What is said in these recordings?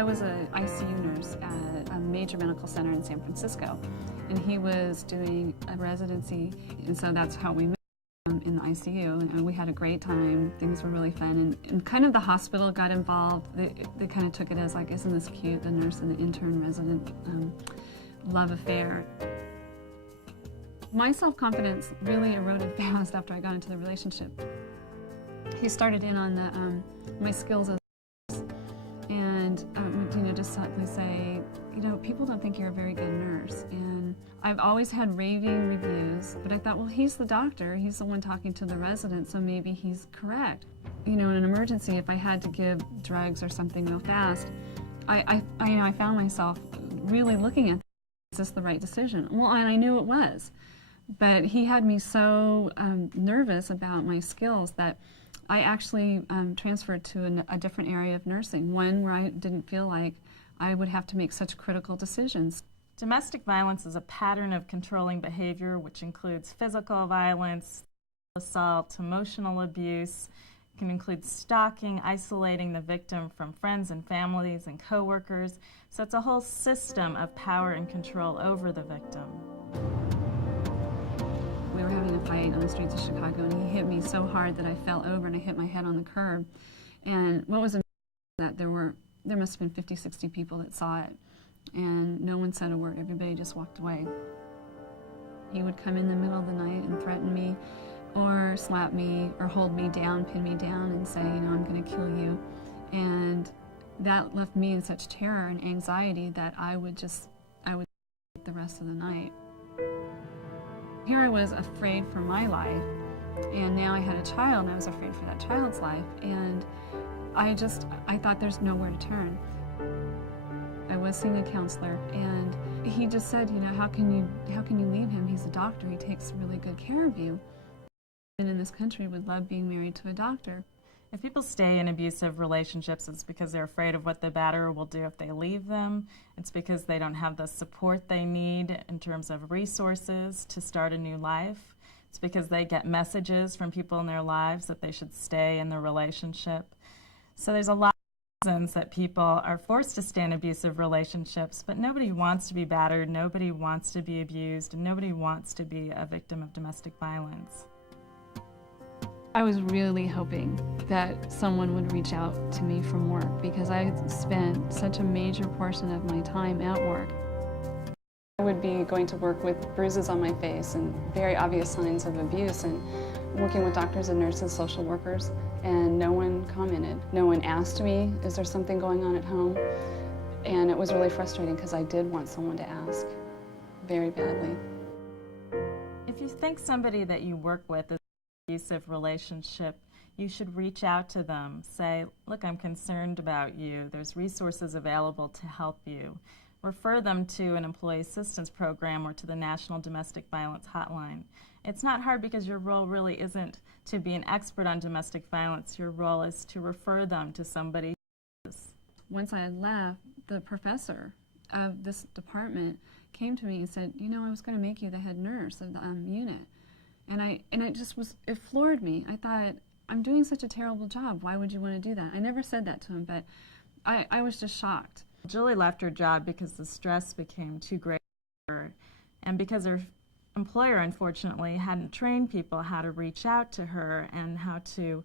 I was an ICU nurse at a major medical center in San Francisco, and he was doing a residency, and so that's how we met in the ICU, and we had a great time. Things were really fun, and kind of the hospital got involved. They kind of took it as like, isn't this cute, the nurse and the intern resident love affair. My self-confidence really eroded fast after I got into the relationship. He started in on the, my skills as and just subtly say, people don't think you're a very good nurse. And I've always had raving reviews, but I thought, well, he's the doctor, he's the one talking to the resident, so maybe he's correct. In an emergency, if I had to give drugs or something real fast, I found myself really looking at, is this the right decision? Well, and I knew it was, but he had me so nervous about my skills that I actually transferred to a different area of nursing, one where I didn't feel like I would have to make such critical decisions. Domestic violence is a pattern of controlling behavior which includes physical violence, assault, emotional abuse. It can include stalking, isolating the victim from friends and families and coworkers. So it's a whole system of power and control over the victim. We were having a fight on the streets of Chicago, and he hit me so hard that I fell over and I hit my head on the curb. And what was amazing that there must have been 50, 60 people that saw it, and no one said a word. Everybody just walked away. He would come in the middle of the night and threaten me, or slap me, or hold me down, pin me down, and say, I'm going to kill you. And that left me in such terror and anxiety that I would the rest of the night. Here I was afraid for my life, and now I had a child, and I was afraid for that child's life, and I thought there's nowhere to turn. I was seeing a counselor, and he just said, how can you leave him? He's a doctor. He takes really good care of you. And in this country would love being married to a doctor. If people stay in abusive relationships, it's because they're afraid of what the batterer will do if they leave them. It's because they don't have the support they need in terms of resources to start a new life. It's because they get messages from people in their lives that they should stay in the relationship. So there's a lot of reasons that people are forced to stay in abusive relationships, but nobody wants to be battered, nobody wants to be abused, and nobody wants to be a victim of domestic violence. I was really hoping that someone would reach out to me from work, because I spent such a major portion of my time at work. I would be going to work with bruises on my face and very obvious signs of abuse, and working with doctors and nurses, social workers, and no one commented. No one asked me, is there something going on at home? And it was really frustrating because I did want someone to ask very badly. If you think somebody that you work with is abusive relationship, you should reach out to them. Say, look, I'm concerned about you. There's resources available to help you. Refer them to an employee assistance program or to the National Domestic Violence Hotline. It's not hard because your role really isn't to be an expert on domestic violence. Your role is to refer them to somebody. Once I had left, the professor of this department came to me and said, I was going to make you the head nurse of the unit. And it floored me. I thought, I'm doing such a terrible job. Why would you want to do that? I never said that to him, but I was just shocked. Julie left her job because the stress became too great for her, and because her employer, unfortunately, hadn't trained people how to reach out to her and how to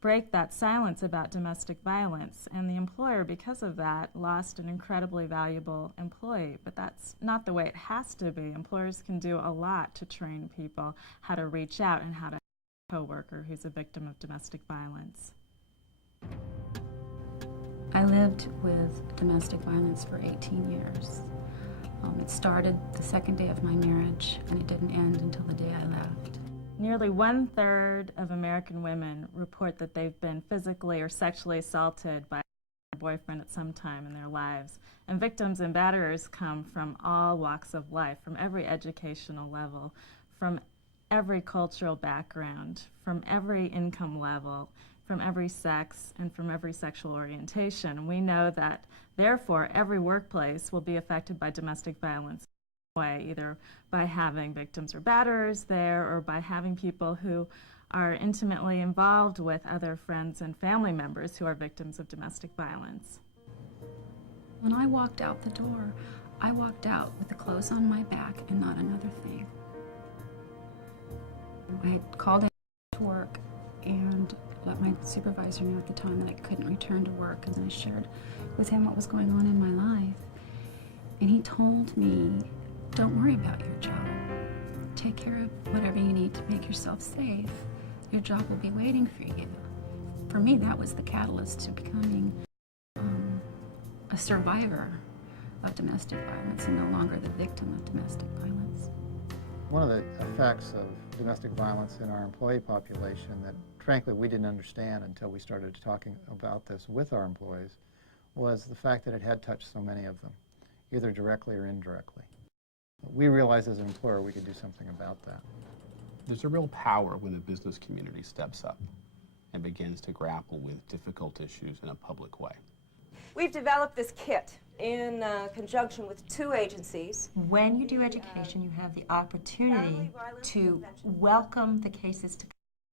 break that silence about domestic violence. And the employer, because of that, lost an incredibly valuable employee. But that's not the way it has to be. Employers can do a lot to train people how to reach out and how to help a coworker who's a victim of domestic violence. I lived with domestic violence for 18 years. It started the second day of my marriage, and it didn't end until the day I left. Nearly 1/3 of American women report that they've been physically or sexually assaulted by their boyfriend at some time in their lives. And victims and batterers come from all walks of life, from every educational level, from every cultural background, from every income level, from every sex, and from every sexual orientation. We know that, therefore, every workplace will be affected by domestic violence in some way, either by having victims or batterers there, or by having people who are intimately involved with other friends and family members who are victims of domestic violence. When I walked out the door, I walked out with the clothes on my back and not another thing. I had called in to work and let my supervisor know at the time that I couldn't return to work, and I shared with him what was going on in my life. And he told me, don't worry about your job. Take care of whatever you need to make yourself safe. Your job will be waiting for you. For me, that was the catalyst to becoming a survivor of domestic violence and no longer the victim of domestic violence. One of the effects of domestic violence in our employee population that, frankly, we didn't understand until we started talking about this with our employees was the fact that it had touched so many of them, either directly or indirectly. We realized as an employer we could do something about that. There's a real power when the business community steps up and begins to grapple with difficult issues in a public way. We've developed this kit in conjunction with 2 agencies. When you do education, you have the opportunity to welcome the cases to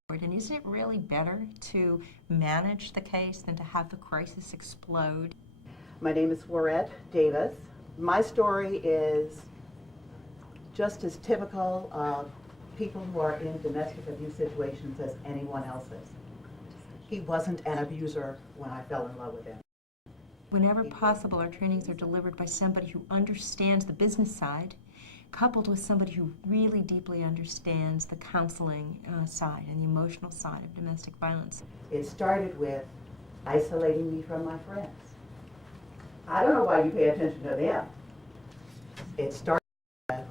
court. And isn't it really better to manage the case than to have the crisis explode? My name is Warette Davis. My story is just as typical of people who are in domestic abuse situations as anyone else's. He wasn't an abuser when I fell in love with him. Whenever possible, our trainings are delivered by somebody who understands the business side, coupled with somebody who really deeply understands the counseling side and the emotional side of domestic violence. It started with isolating me from my friends. I don't know why you pay attention to them. It started with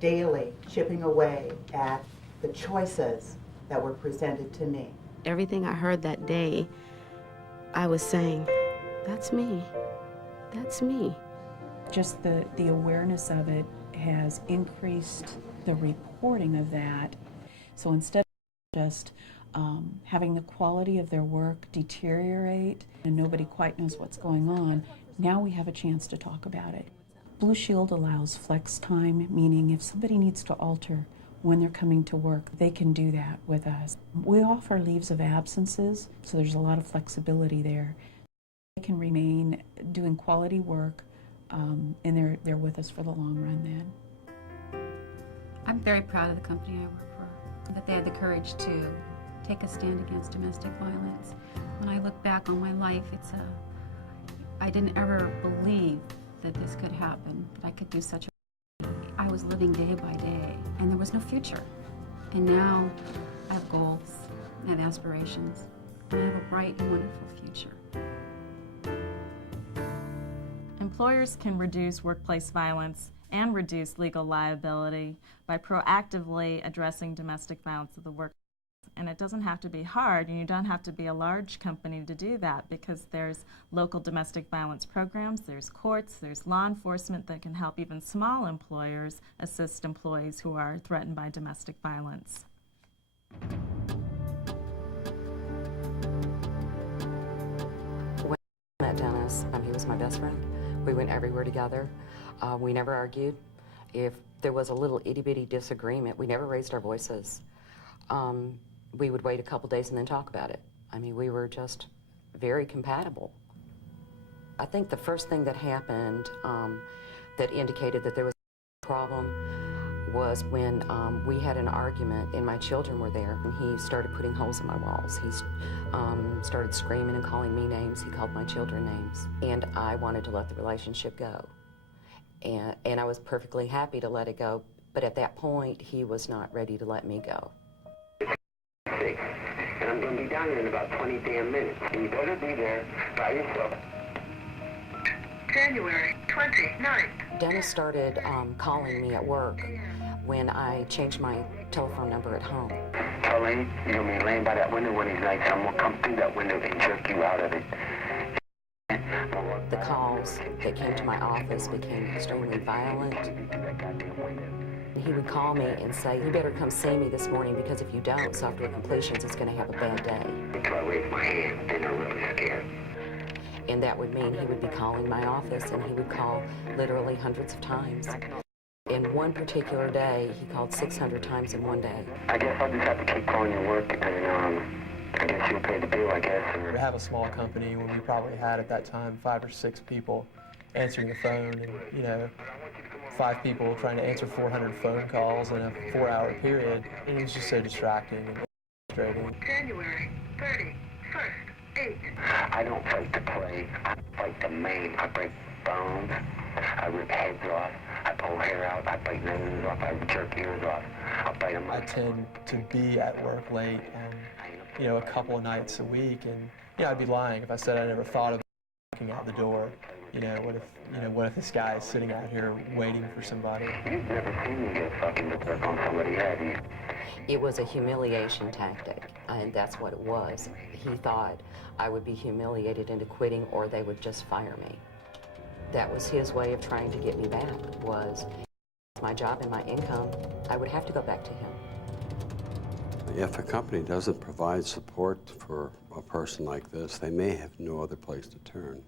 daily chipping away at the choices that were presented to me. Everything I heard that day, I was saying, that's me. That's me. Just the awareness of it has increased the reporting of that. So instead of just having the quality of their work deteriorate and nobody quite knows what's going on, now we have a chance to talk about it. Blue Shield allows flex time, meaning if somebody needs to alter when they're coming to work, they can do that with us. We offer leaves of absences, so there's a lot of flexibility there. They can remain doing quality work, and they're with us for the long run then. I'm very proud of the company I work for, that they had the courage to take a stand against domestic violence. When I look back on my life, I didn't ever believe that this could happen, that I could do such a... I was living day by day, and there was no future. And now I have goals, I have aspirations, and I have a bright and wonderful future. Employers can reduce workplace violence and reduce legal liability by proactively addressing domestic violence at the workplace. And it doesn't have to be hard, and you don't have to be a large company to do that, because there's local domestic violence programs, there's courts, there's law enforcement that can help even small employers assist employees who are threatened by domestic violence. When I met Dennis, he was my best friend. We went everywhere together. We never argued. If there was a little itty-bitty disagreement, we never raised our voices. We would wait a couple days and then talk about it. We were just very compatible. I think the first thing that happened that indicated that there was a problem was when we had an argument and my children were there, and he started putting holes in my walls. He started screaming and calling me names. He called my children names. And I wanted to let the relationship go. And I was perfectly happy to let it go, but at that point, he was not ready to let me go. And I'm going to be down here in about 20 damn minutes. And you better be there by yourself. January 29th. Dennis started calling me at work when I changed my telephone number at home. Charlene, you're going to be laying by that window one of these nights. I'm going to come through that window and jerk you out of it. The calls that came to my office became extremely violent. He would call me and say, you better come see me this morning, because if you don't, Software Completions is going to have a bad day. Until I raised my hand, then I'm really scared. And that would mean he would be calling my office, and he would call literally hundreds of times. In one particular day, he called 600 times in one day. I guess I'll just have to keep calling your work and I guess you'll pay the bill, I guess. We have a small company when we probably had at that time 5 or 6 people answering the phone, and 5 people trying to answer 400 phone calls in a 4-hour period. And it was just so distracting and frustrating. January 31st, 8. I don't fight to play. I fight to maim. I break bones. I rip heads off. I pull hair out. I bite noses off. I jerk ears off. I'll bite them I off. tend to be at work late, a couple of nights a week, and I'd be lying if I said I never thought of walking out the door. What if this guy is sitting out here waiting for somebody? You've never seen me get fucking to work on somebody, have you? It was a humiliation tactic, and that's what it was. He thought I would be humiliated into quitting, or they would just fire me. That was his way of trying to get me back, was my job and my income, I would have to go back to him. If a company doesn't provide support for a person like this, they may have no other place to turn.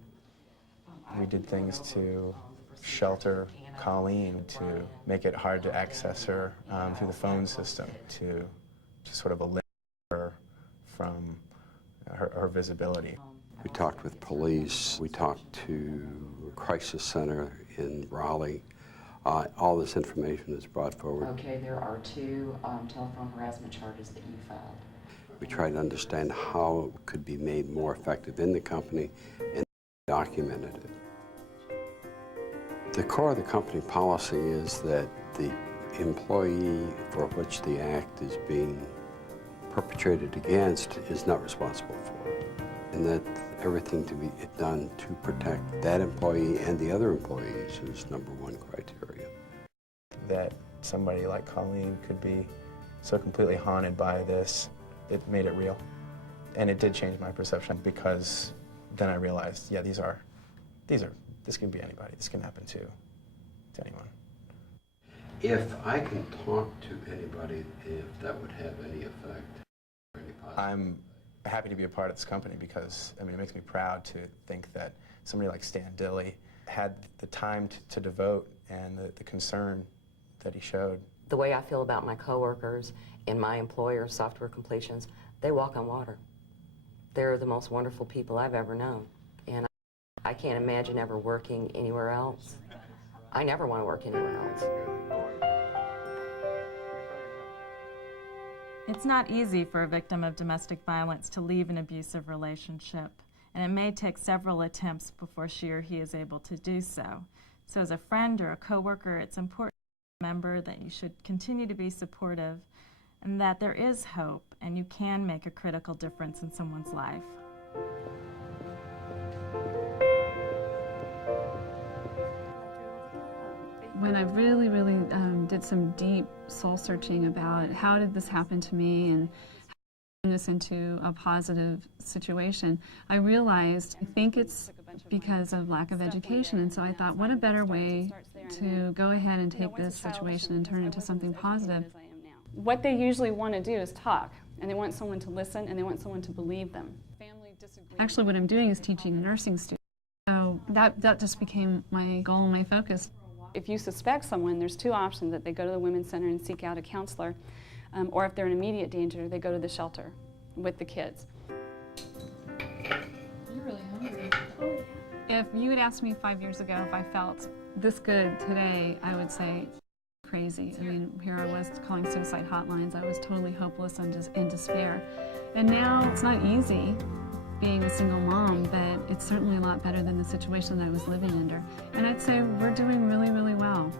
We did things to shelter Colleen, to make it hard to access her through the phone system, to sort of eliminate her from her visibility. We talked with police, we talked to a crisis center in Raleigh. All this information is brought forward. Okay, there are 2 telephone harassment charges that you filed. We tried to understand how it could be made more effective in the company and documented it. The core of the company policy is that the employee for which the act is being perpetrated against is not responsible for it, and that everything to be done to protect that employee and the other employees is #1 criteria. That somebody like Colleen could be so completely haunted by this, it made it real. And it did change my perception, because then I realized, yeah, this can be anybody. This can happen to anyone. If I can talk to anybody, if that would have any effect. I'm happy to be a part of this company because, it makes me proud to think that somebody like Stan Dilley had the time to devote and the concern that he showed. The way I feel about my coworkers and my employer, Software Completions, they walk on water. They're the most wonderful people I've ever known. And I can't imagine ever working anywhere else. I never want to work anywhere else. It's not easy for a victim of domestic violence to leave an abusive relationship, and it may take several attempts before she or he is able to do so. So as a friend or a coworker, it's important to remember that you should continue to be supportive and that there is hope and you can make a critical difference in someone's life. When I really did some deep soul searching about how did this happen to me and how turn this into a positive situation, I realized I think it's because of lack of education. And so I thought, what a better way to go ahead and take this situation and turn it into something positive. What they usually want to do is talk, and they want someone to listen, and they want someone to believe them. Actually, what I'm doing is teaching nursing students. So that just became my goal and my focus. If you suspect someone, there's 2 options: that they go to the Women's Center and seek out a counselor, or if they're in immediate danger, they go to the shelter with the kids. You're really hungry. If you had asked me 5 years ago if I felt this good today, I would say crazy. Here I was calling suicide hotlines. I was totally hopeless and just in despair. And now it's not easy being a single mom, but it's certainly a lot better than the situation that I was living under. And I'd say we're doing really, really well.